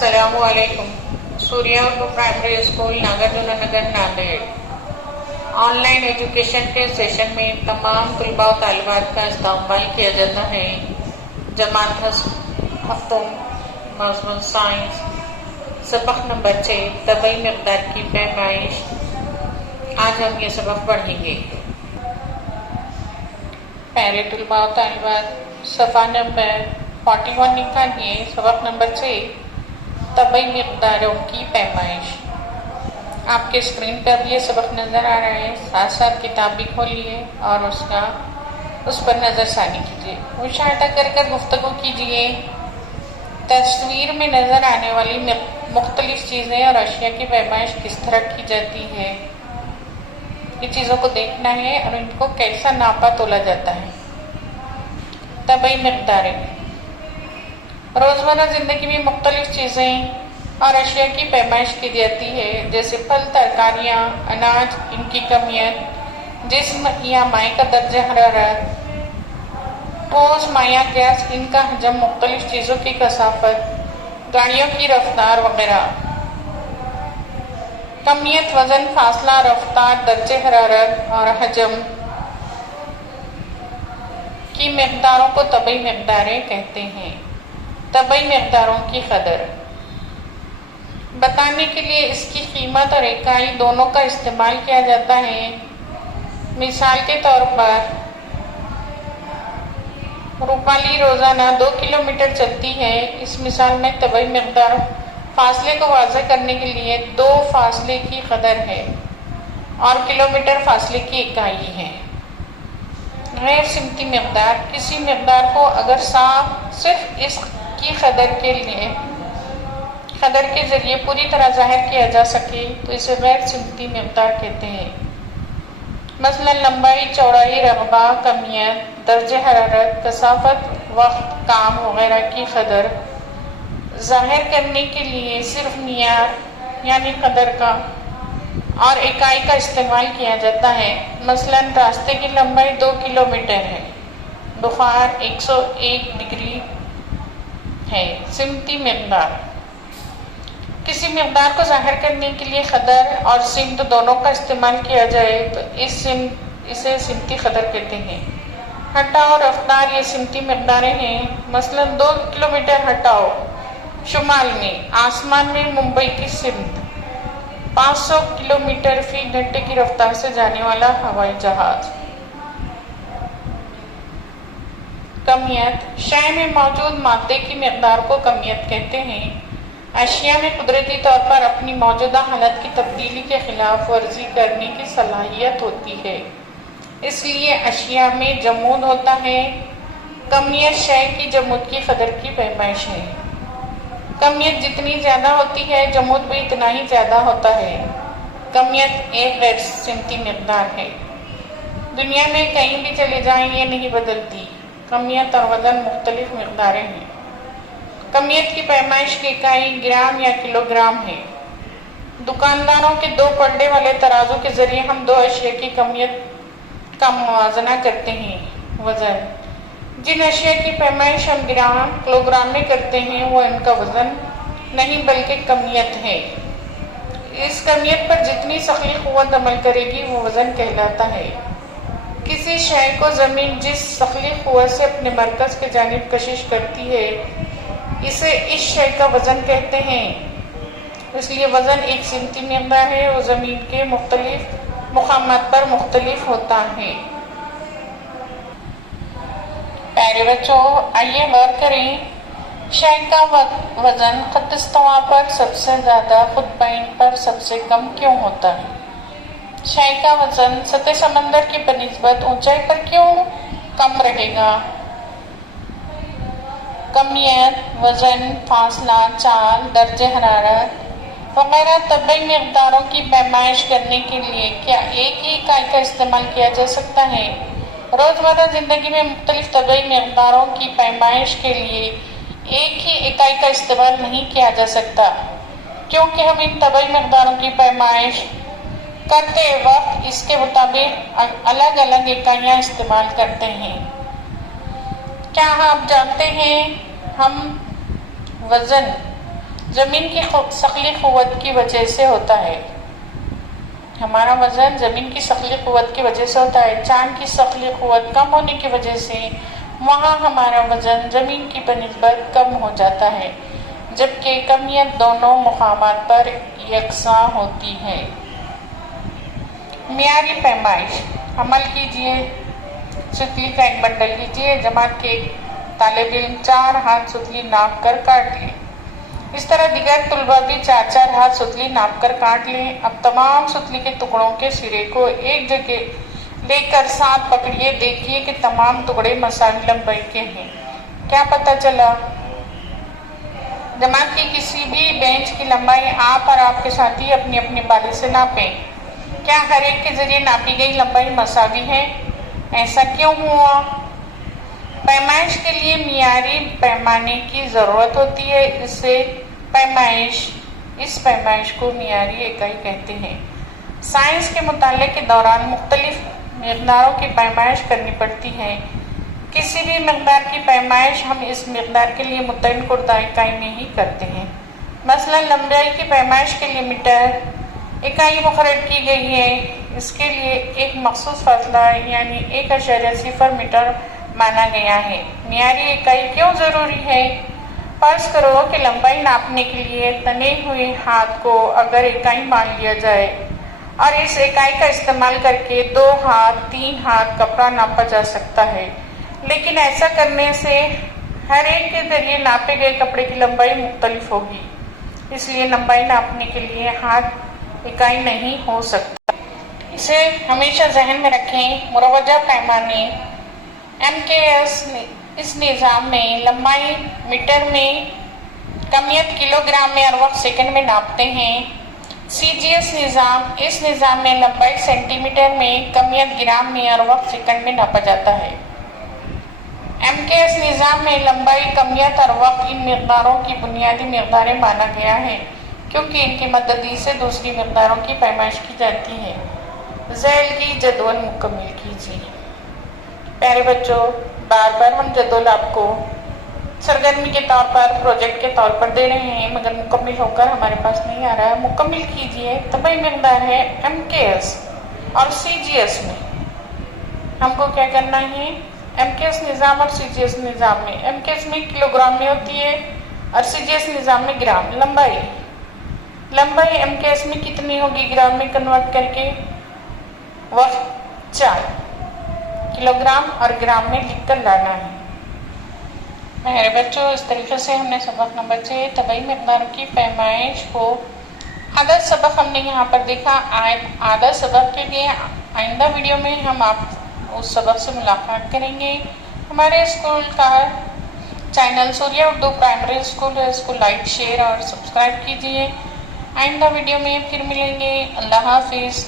السلام علیکم. Surya Urdu primary school Nagarjuna Nagar Nanded online education کے سیشن میں تمام طلباء و طالبات کا استقبال کیا جاتا ہے. جماعت ہفتوں مضمون سائنس سبق نمبر 6 طبعی مقدار کی پیمائش. آج ہم یہ سبق پڑھیں گے. پیارے طلباء و طالبات، صفحہ نمبر 41 نکالیے. سبق نمبر 6 طبعی مقداروں کی پیمائش. آپ کے اسکرین پر یہ سبق نظر آ رہا ہے. ساتھ ساتھ کتاب بھی کھولیے اور اس پر نظر ثانی کیجیے. مشاہدہ کر گفتگو کیجیے. تصویر میں نظر آنے والی مختلف چیزیں اور اشیاء کی پیمائش کس طرح کی جاتی ہے، یہ چیزوں کو دیکھنا ہے اور ان کو کیسا ناپا تولا جاتا ہے. طبعی مقداریں روزمرہ زندگی میں مختلف چیزیں اور اشیاء کی پیمائش کی جاتی ہے، جیسے پھل، ترکاریاں، اناج، ان کی کمیت، جسم یا مائع کا درجہ حرارت، ٹھوس مائع گیس، ان کا حجم، مختلف چیزوں کی کثافت، گاڑیوں کی رفتار وغیرہ. کمیت، وزن، فاصلہ، رفتار، درجہ حرارت اور حجم کی مقداروں کو طبعی مقداریں کہتے ہیں. طبعی مقداروں کی قدر بتانے کے لیے اس کی قیمت اور اکائی دونوں کا استعمال کیا جاتا ہے. مثال کے طور پر روپالی روزانہ 2 کلومیٹر چلتی ہے. اس مثال میں طبعی مقدار فاصلے کو واضح کرنے کے لیے 2 فاصلے کی قدر ہے اور کلومیٹر فاصلے کی اکائی ہے. غیر سمتی مقدار کسی مقدار کو اگر صرف اس کی قدر کے ذریعے پوری طرح ظاہر کیا جا سکے تو اسے غیر سمتی مقدار کہتے ہیں. مثلا لمبائی، چوڑائی، رقبہ، کمیت، درجہ حرارت، کثافت، وقت، کام وغیرہ کی قدر ظاہر کرنے کے لیے صرف معیار یعنی قدر کا اور اکائی کا استعمال کیا جاتا ہے. مثلا راستے کی لمبائی 2 کلومیٹر ہے، بخار 101 ڈگری ہے. سمتی مقدار کسی مقدار کو ظاہر کرنے کے لیے قدر اور سمت دونوں کا استعمال کیا جائے تو اسے سمتی قدر کہتے ہیں. ہٹاؤ، رفتار یہ سمتی مقداریں ہیں. مثلا 2 کلومیٹر ہٹاؤ شمال میں آسمان میں ممبئی کی سمت 500 کلومیٹر فی گھنٹے کی رفتار سے جانے والا ہوائی جہاز. کمیت شے میں موجود مادے کی مقدار کو کمیت کہتے ہیں. اشیاء میں قدرتی طور پر اپنی موجودہ حالت کی تبدیلی کے خلاف ورزی کرنے کی صلاحیت ہوتی ہے، اس لیے اشیاء میں جمود ہوتا ہے. کمیت شے کی جمود کی قدر کی پیمائش ہے. کمیت جتنی زیادہ ہوتی ہے جمود بھی اتنا ہی زیادہ ہوتا ہے. کمیت ایک غیر سمتی مقدار ہے. دنیا میں کہیں بھی چلے جائیں یہ نہیں بدلتی. کمیت اور وزن مختلف مقداریں ہیں. کمیت کی پیمائش کی اکائی گرام یا کلو گرام ہے. دکانداروں کے 2 پلڑے والے ترازو کے ذریعے ہم 2 اشیاء کی کمیت کا موازنہ کرتے ہیں. وزن جن اشیاء کی پیمائش ہم گرام، کلو گرام میں کرتے ہیں وہ ان کا وزن نہیں بلکہ کمیت ہے. اس کمیت پر جتنی ثقیل قوت عمل کرے گی وہ وزن کہلاتا ہے. کسی شے کو زمین جس ثقیل قوت سے اپنے مرکز کی جانب کشش کرتی ہے اسے اس شے کا وزن کہتے ہیں. اس لیے وزن ایک سمتی مقدار ہے. وہ زمین کے مختلف مقامات پر مختلف ہوتا ہے. پیارے بچوں، آئیے غور کریں شے کا وزن خط استوا پر سب سے زیادہ، قطبین پر سب سے کم کیوں ہوتا ہے؟ شے کا وزن سطح سمندر کی بنسبت اونچائی پر کیوں کم رہے گا؟ کمیت، وزن، فاصلہ، چال، درجہ حرارت وغیرہ طبعی مقداروں کی پیمائش کرنے کے لیے کیا ایک ہی اکائی کا استعمال کیا جا سکتا ہے؟ روزمرہ زندگی میں مختلف طبعی مقداروں کی پیمائش کے لیے ایک ہی اکائی کا استعمال نہیں کیا جا سکتا، کیونکہ ہم ان طبعی مقداروں کی پیمائش کرتے وقت اس کے مطابق الگ الگ اکائیاں استعمال کرتے ہیں. کیا آپ جانتے ہیں ہم وزن زمین کی ثقلی قوت کی وجہ سے ہوتا ہے۔ ہمارا وزن زمین کی ثقلی قوت کی وجہ سے ہوتا ہے۔ چاند کی ثقلی قوت کم ہونے کی وجہ سے وہاں ہمارا وزن زمین کی بنسبت کم ہو جاتا ہے، جبکہ کمیت دونوں مقامات پر یکساں ہوتی ہے۔ معیاری پیمائش: عمل کیجیے، ستلی کا ایک بنڈل لیجیے، جماعت کے ایک طالب علم 4 ہاتھ ستلی ناپ کر کاٹ لیں۔ اس طرح دیگر طلباء بھی 4 ہاتھ ستلی ناپ کر کاٹ لیں۔ اب تمام ستلی کے ٹکڑوں کے سرے کو ایک جگہ لے کر ساتھ پکڑیے، دیکھیے کہ تمام ٹکڑے مساوی لمبائی کے ہیں۔ کیا پتہ چلا؟ جماعت کی کسی بھی بینچ کی لمبائی آپ اور آپ کے ساتھی اپنی اپنی بالی سے ناپیں۔ کیا ہر ایک کے ذریعے ناپی گئی لمبائی مساوی ہے؟ ایسا کیوں ہوا؟ پیمائش کے لیے معیاری پیمانے کی ضرورت ہوتی ہے، اس پیمائش کو معیاری اکائی کہتے ہیں۔ سائنس کے مطالعے کے دوران مختلف مقداروں کی پیمائش کرنی پڑتی ہے۔ کسی بھی مقدار کی پیمائش ہم اس مقدار کے لیے متعین کردہ اکائی میں ہی کرتے ہیں۔ مثلا لمبائی کی پیمائش کے لیے میٹر اکائی مقرر کی گئی ہے۔ اس کے لیے ایک مخصوص فاصلہ یعنی 1.0 میٹر مانا گیا ہے۔ معیاری اکائی کیوں ضروری ہے؟ فرض کرو کہ لمبائی ناپنے کے لیے تنے ہوئے ہاتھ کو اگر اکائی مان لیا جائے اور اس اکائی کا استعمال کر کے 2 ہاتھ 3 ہاتھ کپڑا ناپا جا سکتا ہے، لیکن ایسا کرنے سے ہر ایک کے ذریعے ناپے گئے کپڑے کی لمبائی مختلف ہوگی، اس لیے لمبائی ناپنے کے لیے ہاتھ اکائی نہیں ہو سکتا۔ اسے ہمیشہ ذہن میں رکھیں۔ مروجہ پیمانے MKS اس نظام میں لمبائی میٹر میں، کمیت کلو گرام میں اور وقت سیکنڈ میں ناپتے ہیں۔ CGS نظام اس نظام میں لمبائی سینٹی میٹر میں، کمیت گرام میں اور وقت سیکنڈ میں ناپا جاتا ہے۔ MKS نظام میں لمبائی، کمیت اور وقت ان مقداروں کی بنیادی مقداریں مانا گیا ہے، کیونکہ ان کی مدد سے دوسری مقداروں کی پیمائش کی جاتی ہے۔ ذیل کی جدول مکمل کیجیے۔ پیارے بچوں، بار بار ہم جدول آپ کو سرگرمی کے طور پر، پروجیکٹ کے طور پر دے رہے ہیں، مگر مکمل ہو کر ہمارے پاس نہیں آ رہا ہے۔ مکمل کیجیے۔ طبعی مقدار ہے MKS اور CGS میں ہم کو کیا کرنا ہے؟ MKS نظام اور CGS نظام میں، MKS میں کلو گرام میں ہوتی ہے اور CGS نظام میں گرام۔ لمبائی MKS میں کتنی ہوگی گرام میں کنورٹ کر کے؟ وقت 4 کلو گرام اور گرام میں لکھ کر لانا ہے۔ میرے بچوں، اس طریقے سے ہم نے سبق نمبر 6 طبعی مقداروں کی پیمائش کو آدھا سبق ہم نے یہاں پر دیکھا۔ آدھا سبق کے لیے آئندہ ویڈیو میں ہم آپ اس سبق سے ملاقات کریں گے۔ ہمارے اسکول کا چینل سوریہ اردو پرائمری اسکول ہے، اس کو لائک، شیئر اور سبسکرائب کیجیے۔ آئندہ ویڈیو میں پھر ملیں گے۔ اللہ حافظ۔